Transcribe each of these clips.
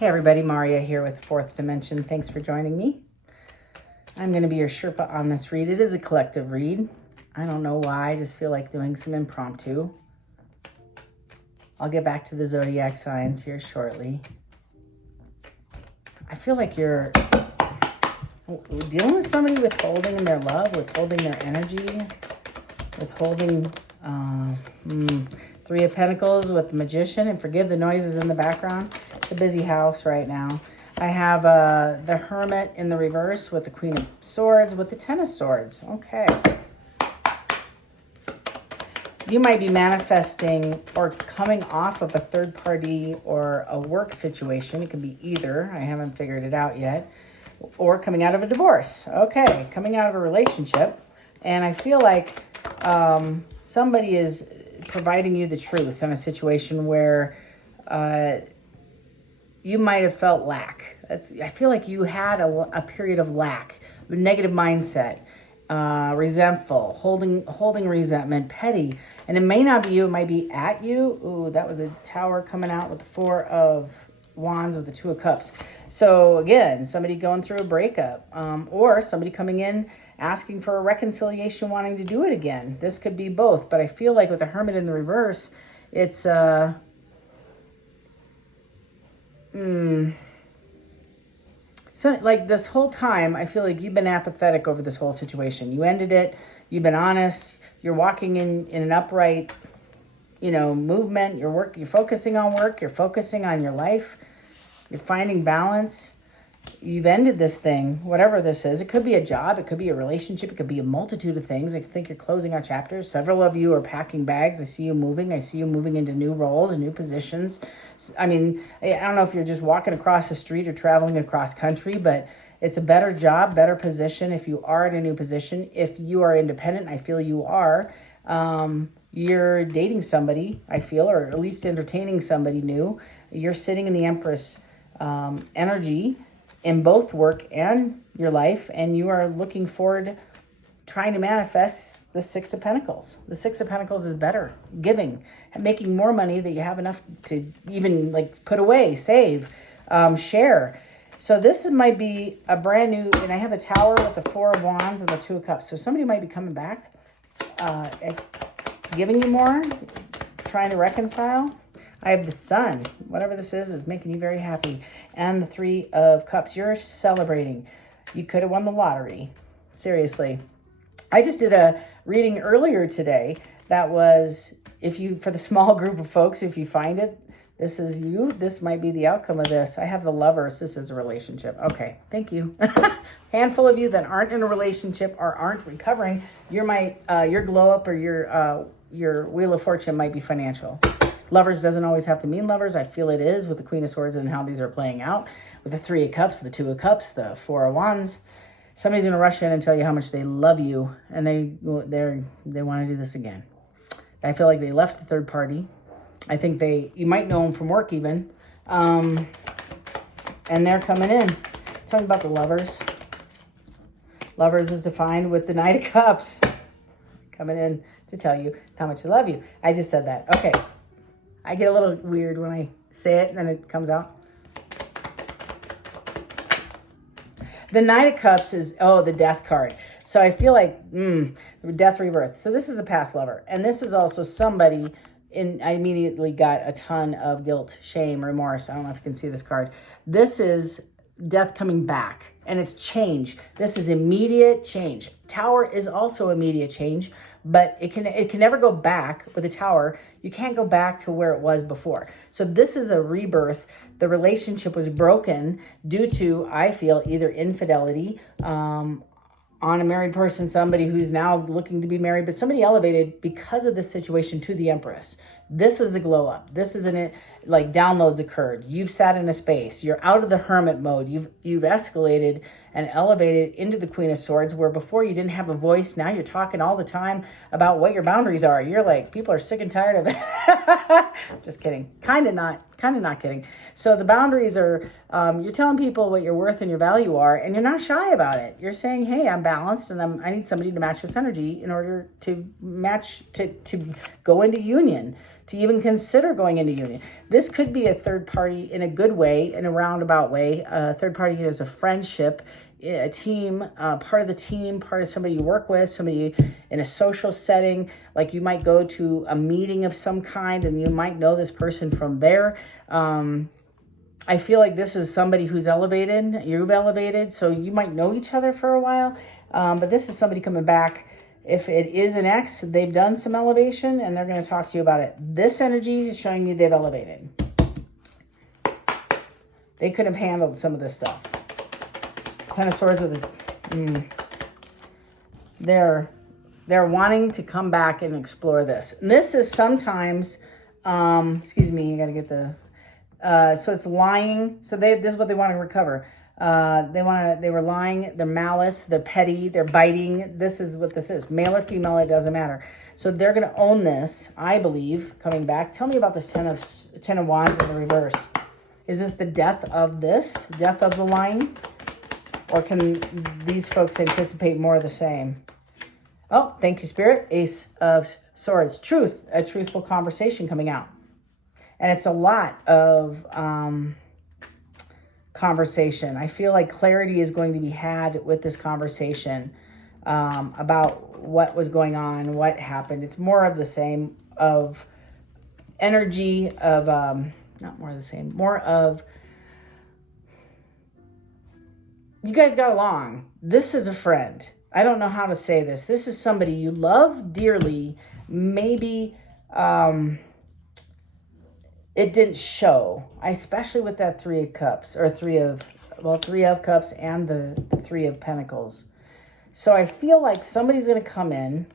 Hey everybody, Maria here with Fourth Dimension. Thanks for joining me. I'm going to be your Sherpa on this read. It is a collective read. I don't know why, I just feel like doing some impromptu. I'll get back to the zodiac signs here shortly. I feel like you're dealing with somebody withholding their love, withholding their energy, withholding Three of Pentacles with the Magician, and forgive the noises in the background. It's a busy house right now. I have the Hermit in the reverse with the Queen of Swords with the Ten of Swords. Okay. You might be manifesting or coming off of a third party or a work situation. It could be either. I haven't figured it out yet. Or coming out of a divorce. Okay. Coming out of a relationship. And I feel like somebody is providing you the truth in a situation where you might have felt lack. I feel like you had a period of lack, negative mindset, resentful, holding resentment, petty. And it may not be you, it might be at you. Ooh, that was a Tower coming out with the Four of Wands with the Two of Cups. So again, somebody going through a breakup, or somebody coming in asking for a reconciliation, wanting to do it again. This could be both, but I feel like with the Hermit in the reverse, it's so like this whole time, I feel like you've been apathetic over this whole situation. You ended it. You've been honest. You're walking in an upright, movement. You're focusing on work. You're focusing on your life. You're finding balance. You've ended this thing, whatever this is. It could be a job. It could be a relationship. It could be a multitude of things. I think you're closing out chapters. Several of you are packing bags. I see you moving. I see you moving into new roles and new positions. I mean, I don't know if you're just walking across the street or traveling across country, but it's a better job, better position if you are in a new position. If you are independent, I feel you are. You're dating somebody, I feel, or at least entertaining somebody new. You're sitting in the Empress energy in both work and your life, and you are looking forward, trying to manifest the Six of Pentacles. The Six of Pentacles is better, giving, and making more money that you have enough to even put away, save, share. So this might be a brand new, and I have a Tower with the Four of Wands and the Two of Cups. So somebody might be coming back, giving you more, trying to reconcile. I have the Sun. Whatever this is making you very happy. And the Three of Cups. You're celebrating. You could have won the lottery. Seriously. I just did a reading earlier today that was, for the small group of folks, if you find it, this is you. This might be the outcome of this. I have the Lovers. This is a relationship. Okay, thank you. Handful of you that aren't in a relationship or aren't recovering, your glow up or your Wheel of Fortune might be financial. Lovers doesn't always have to mean lovers. I feel it is with the Queen of Swords and how these are playing out. With the Three of Cups, the Two of Cups, the Four of Wands. Somebody's going to rush in and tell you how much they love you, and they want to do this again. I feel like they left the third party. I think you might know them from work even. And they're coming in. Talking about the Lovers. Lovers is defined with the Knight of Cups. Coming in to tell you how much they love you. I just said that. Okay. I get a little weird when I say it and then it comes out. The Knight of Cups is, the Death card. So I feel like, Death Rebirth. So this is a past lover. And this is also somebody, I immediately got a ton of guilt, shame, remorse. I don't know if you can see this card. This is death coming back. And it's change. This is immediate change. Tower is also immediate change. But it can never go back with a Tower. You can't go back to where it was before. So this is a rebirth. The relationship was broken due to, I feel, either infidelity on a married person, somebody who's now looking to be married, but somebody elevated because of this situation to the Empress. This is a glow up. This isn't downloads occurred. You've sat in a space. You're out of the hermit mode. You've escalated and elevated into the Queen of Swords, where before you didn't have a voice. Now you're talking all the time about what your boundaries are. You're like, people are sick and tired of it. Just kidding. Kind of not kidding. So the boundaries are, you're telling people what your worth and your value are, and you're not shy about it. You're saying, hey, I'm balanced, and I need somebody to match this energy in order to match, to go into union, to even consider going into union. This could be a third party in a good way, in a roundabout way. A third party is a friendship, a team, part of the team, part of somebody you work with, somebody in a social setting. Like you might go to a meeting of some kind and you might know this person from there. I feel like this is somebody who's elevated, you've elevated, so you might know each other for a while. But this is somebody coming back. If it is an ex, they've done some elevation and they're going to talk to you about it. This energy is showing me they've elevated. They could have handled some of this stuff. Ten of Swords with they're wanting to come back and explore this. And this is sometimes, excuse me, you got to get the, so it's lying. So this is what they want to recover. They were lying, they're malice, they're petty, they're biting. This is what this is. Male or female, it doesn't matter. So they're going to own this, I believe, coming back. Tell me about this Ten of Wands in the reverse. Is this the death of this? Death of the lying? Or can these folks anticipate more of the same? Oh, thank you, Spirit. Ace of Swords. Truth. A truthful conversation coming out. And it's a lot of conversation. I feel like clarity is going to be had with this conversation about what was going on, what happened. It's more of the same, of energy, of, not more of the same, more of, you guys got along. This is a friend. I don't know how to say this. This is somebody you love dearly. Maybe it didn't show, especially with that Three of Cups, or Three of Cups and the Three of Pentacles. So I feel like somebody's going to come in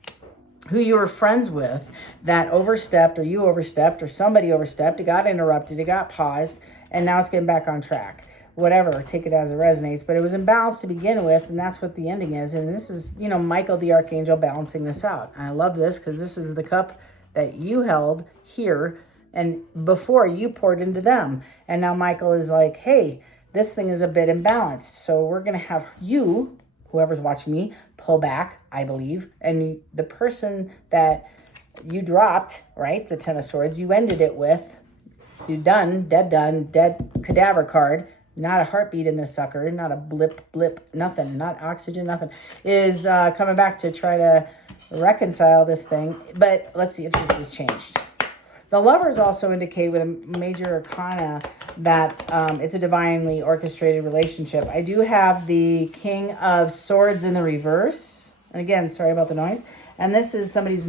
who you were friends with that overstepped, or you overstepped, or somebody overstepped. It got interrupted. It got paused. And now it's getting back on track. Whatever, take it as it resonates. But it was imbalanced to begin with, and that's what the ending is. And this is, Michael the Archangel balancing this out. And I love this because this is the cup that you held here, and before you poured into them. And now Michael is like, hey, this thing is a bit imbalanced. So we're going to have you, whoever's watching me, pull back, I believe. And the person that you dropped, right, the Ten of Swords, you ended it with, you dead cadaver card. Not a heartbeat in this sucker, not a blip, nothing, not oxygen, nothing, is coming back to try to reconcile this thing. But let's see if this has changed. The Lovers also indicate with a major arcana that it's a divinely orchestrated relationship. I do have the King of Swords in the reverse. And again, sorry about the noise. And this is somebody's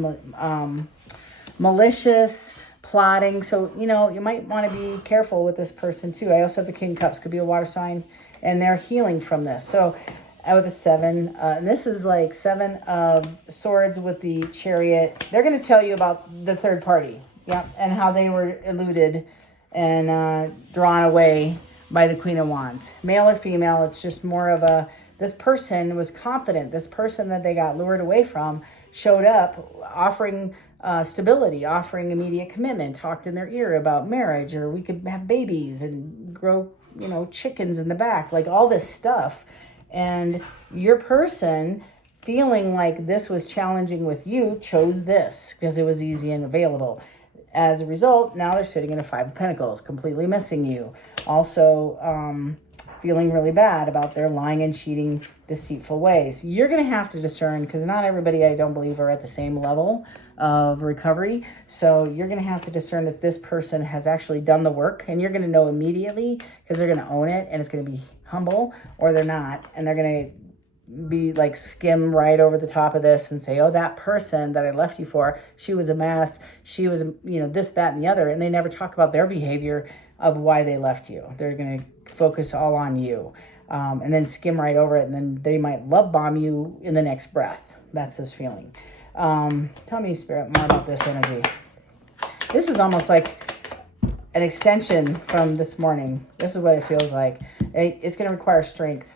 malicious, plotting. So, you might want to be careful with this person too. I also have the King of Cups, could be a water sign, and they're healing from this. So with a 7, and this is like 7 of Swords with the Chariot. They're going to tell you about the third party, and how they were eluded and drawn away by the Queen of Wands. Male or female, it's just more of a, this person was confident. This person that they got lured away from showed up offering stability, offering immediate commitment, talked in their ear about marriage, or we could have babies and grow, chickens in the back, like all this stuff. And your person, feeling like this was challenging with you, chose this because it was easy and available. As a result, now they're sitting in a 5 of Pentacles, completely missing you. Also, feeling really bad about their lying and cheating, deceitful ways. You're going to have to discern, because not everybody, I don't believe, are at the same level of recovery. So you're going to have to discern if this person has actually done the work, and you're going to know immediately because they're going to own it and it's going to be humble, or they're not, and they're going to be like skim right over the top of this and say, oh, that person that I left you for, she was a mess, she was, this, that, and the other. And they never talk about their behavior of why they left you. They're going to focus all on you, and then skim right over it. And then they might love bomb you in the next breath. That's this feeling. Tell me, Spirit, more about this energy. This is almost like an extension from this morning. This is what it feels like. It's going to require strength.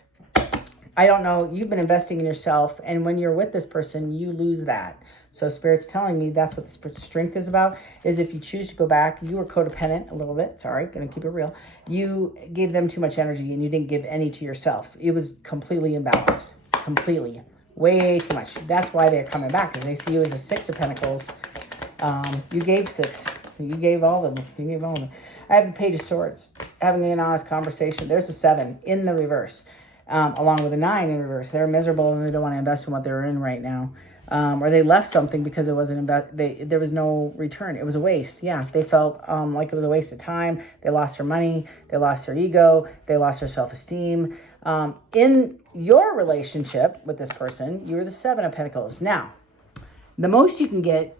I don't know, you've been investing in yourself, and when you're with this person, you lose that. So Spirit's telling me that's what the strength is about, is if you choose to go back, you were codependent a little bit, sorry, gonna keep it real. You gave them too much energy and you didn't give any to yourself. It was completely imbalanced, completely, way too much. That's why they're coming back, because they see you as a 6 of Pentacles. You gave 6, You gave all of them. I have the Page of Swords, having an honest conversation. There's a 7 in the reverse, along with a 9 in reverse. They're miserable and they don't want to invest in what they're in right now. Or they left something because it wasn't there was no return. It was a waste. Yeah, they felt like it was a waste of time. They lost their money. They lost their ego. They lost their self-esteem. In your relationship with this person, you were the 7 of Pentacles. Now, the most you can get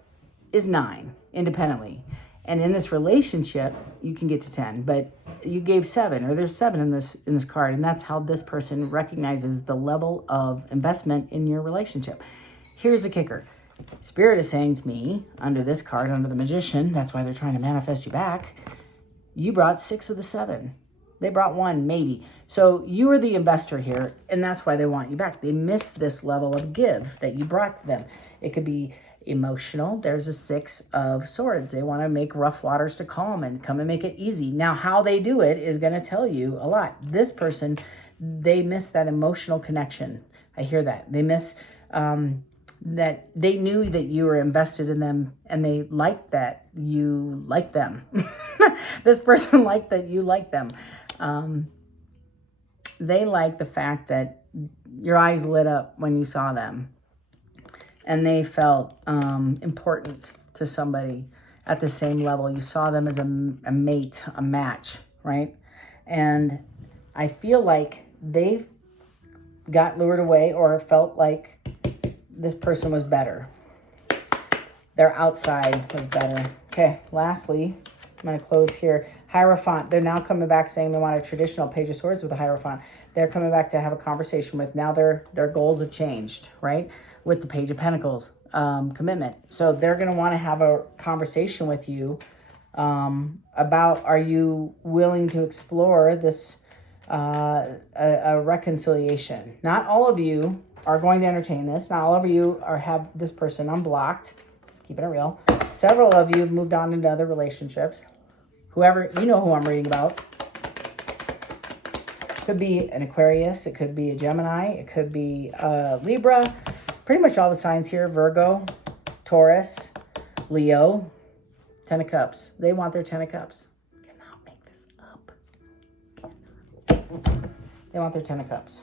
is 9 independently. And in this relationship, you can get to 10, but you gave 7, or there's 7 in this card. And that's how this person recognizes the level of investment in your relationship. Here's the kicker. Spirit is saying to me, under this card, under the Magician, that's why they're trying to manifest you back, you brought 6 of the 7. They brought 1, maybe. So you are the investor here, and that's why they want you back. They miss this level of give that you brought to them. It could be emotional. There's a 6 of Swords. They want to make rough waters to calm and come and make it easy. Now, how they do it is going to tell you a lot. This person, they miss that emotional connection. I hear that. They miss... that they knew that you were invested in them and they liked that you liked them. This person liked that you liked them. They liked the fact that your eyes lit up when you saw them and they felt important to somebody at the same level. You saw them as a mate, a match, right? And I feel like they got lured away or felt like this person was better. Their outside was better. Okay, lastly, I'm going to close here. Hierophant. They're now coming back saying they want a traditional Page of Swords with a Hierophant. They're coming back to have a conversation with. Now their goals have changed, right? With the Page of Pentacles, commitment. So they're going to want to have a conversation with you about, are you willing to explore this, a reconciliation? Not all of you are going to entertain this. Not all of you have this person unblocked. Keeping it real. Several of you have moved on into other relationships. Whoever, you know who I'm reading about. Could be an Aquarius. It could be a Gemini. It could be Libra. Pretty much all the signs here. Virgo, Taurus, Leo, 10 of Cups. They want their 10 of Cups. Cannot make this up. They want their 10 of Cups.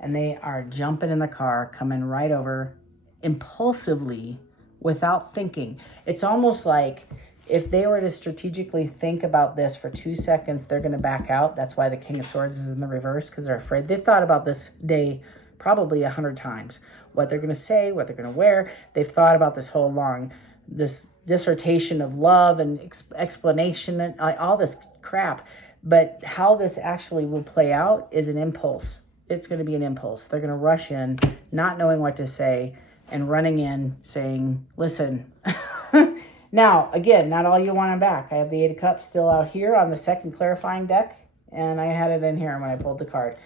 And they are jumping in the car, coming right over impulsively without thinking. It's almost like if they were to strategically think about this for 2 seconds, they're going to back out. That's why the King of Swords is in the reverse, because they're afraid. They've thought about this day probably 100 times. What they're going to say, what they're going to wear. They've thought about this whole this dissertation of love and explanation and all this crap. But how this actually will play out is an impulse. It's going to be an impulse. They're going to rush in, not knowing what to say, and running in saying, listen. Now, again, not all you want them back. I have the 8 of Cups still out here on the second clarifying deck, and I had it in here when I pulled the card.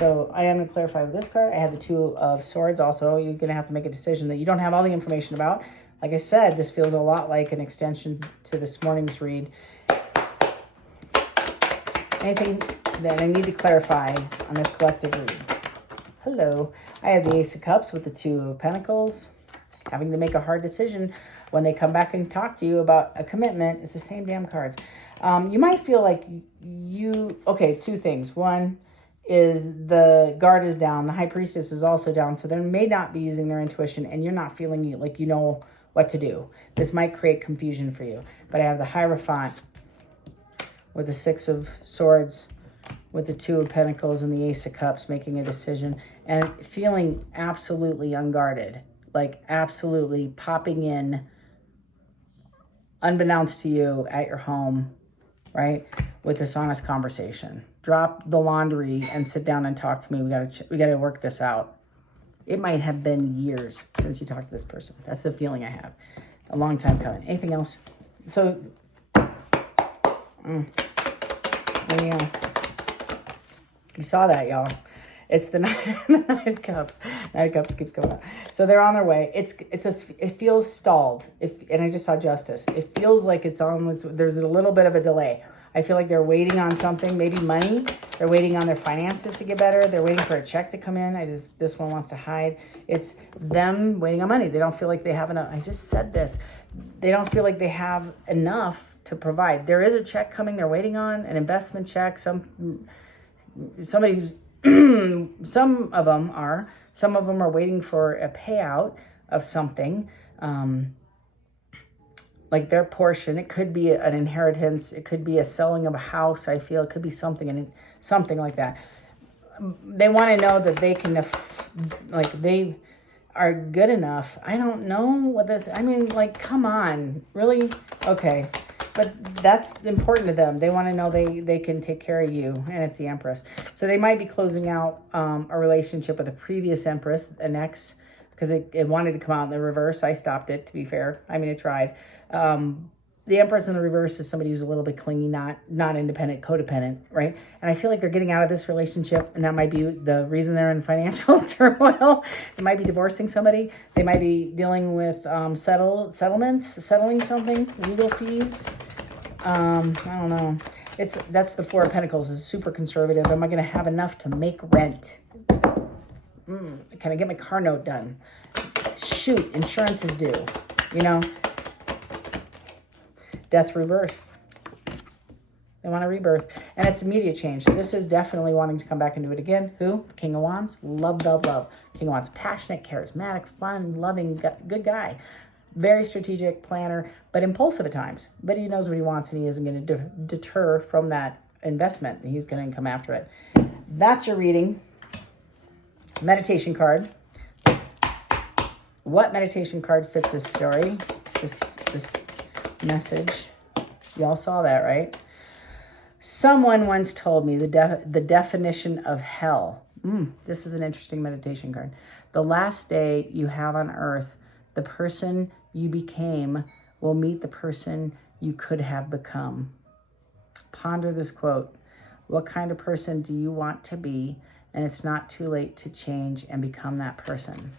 So I am going to clarify with this card. I have the 2 of Swords also. You're going to have to make a decision that you don't have all the information about. Like I said, this feels a lot like an extension to this morning's read. Anything that I need to clarify on this collective read? Hello. I have the Ace of Cups with the 2 of Pentacles. Having to make a hard decision when they come back and talk to you about a commitment. It's the same damn cards. You might feel like okay, 2 things. One is the guard is down. The High Priestess is also down. So they may not be using their intuition and you're not feeling like you know what to do. This might create confusion for you. But I have the Hierophant with the 6 of Swords, with the 2 of Pentacles and the Ace of Cups, making a decision and feeling absolutely unguarded, like absolutely popping in unbeknownst to you at your home, right? With this honest conversation. Drop the laundry and sit down and talk to me. We got to work this out. It might have been years since you talked to this person. That's the feeling I have. A long time coming. Anything else? So, anything else? You saw that, y'all. It's the Nine of Cups. Nine of Cups keeps going up. So they're on their way. It feels stalled. And I just saw Justice. It feels like it's on. There's a little bit of a delay. I feel like they're waiting on something, maybe money. They're waiting on their finances to get better. They're waiting for a check to come in. This one wants to hide. It's them waiting on money. They don't feel like they have enough. I just said this. they don't feel like they have enough to provide. There is a check coming they're waiting on, an investment check. Somebody's some of them are waiting for a payout of something, like their portion. It could be an inheritance, it could be a selling of a house. I feel it could be something like that. They want to know that they can like they are good enough. I don't know what this, I mean, like, come on, really? Okay. But that's important to them. They want to know they can take care of you, and it's the Empress. So they might be closing out a relationship with a previous Empress, an ex, because it wanted to come out in the reverse. I stopped it, to be fair. I mean, I tried. The Empress in the reverse is somebody who's a little bit clingy, not independent, codependent, right? And I feel like they're getting out of this relationship, and that might be the reason they're in financial turmoil. They might be divorcing somebody. They might be dealing with settling something, legal fees. I don't know. That's the Four of Pentacles. Is super conservative. Am I going to have enough to make rent? Can I get my car note done? Shoot, insurance is due. You know. Death, rebirth. They want a rebirth. And it's immediate change. So this is definitely wanting to come back and do it again. Who? King of Wands. Love, love, love. King of Wands. Passionate, charismatic, fun, loving, good guy. Very strategic, planner, but impulsive at times. But he knows what he wants, and he isn't going to deter from that investment. He's going to come after it. That's your reading. Meditation card. What meditation card fits this story? This message. Y'all saw that, right? Someone once told me the definition of hell. This is an interesting meditation card. The last day you have on earth, the person you became will meet the person you could have become. Ponder this quote. What kind of person do you want to be? And it's not too late to change and become that person.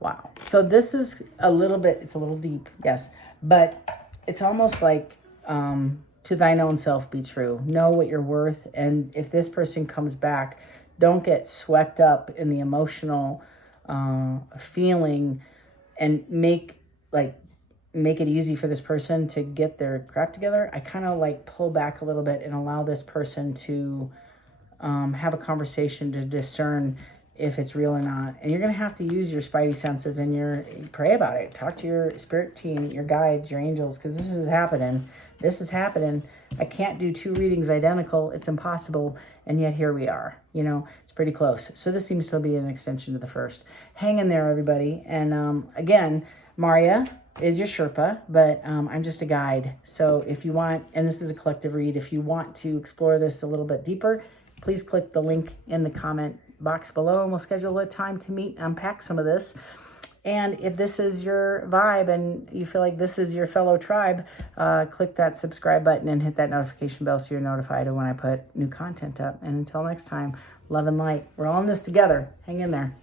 Wow. So this is it's a little deep, yes. But it's almost like to thine own self be true. Know what you're worth. And if this person comes back, don't get swept up in the emotional feeling, and make it easy for this person to get their crap together. I kind of like pull back a little bit and allow this person to have a conversation to discern if it's real or not. And you're going to have to use your spidey senses and pray about it. Talk to your spirit team, your guides, your angels, because this is happening. This is happening. I can't do two readings identical. It's impossible. And yet here we are. You know, it's pretty close. So this seems to be an extension to the first. Hang in there, everybody. And again, Maria is your Sherpa, but I'm just a guide. So if you want, and this is a collective read, if you want to explore this a little bit deeper, please click the link in the comment box below, and we'll schedule a time to meet and unpack some of this. And if this is your vibe and you feel like this is your fellow tribe, click that subscribe button and hit that notification bell so you're notified of when I put new content up. And until next time, love and light. We're all in this together. Hang in there.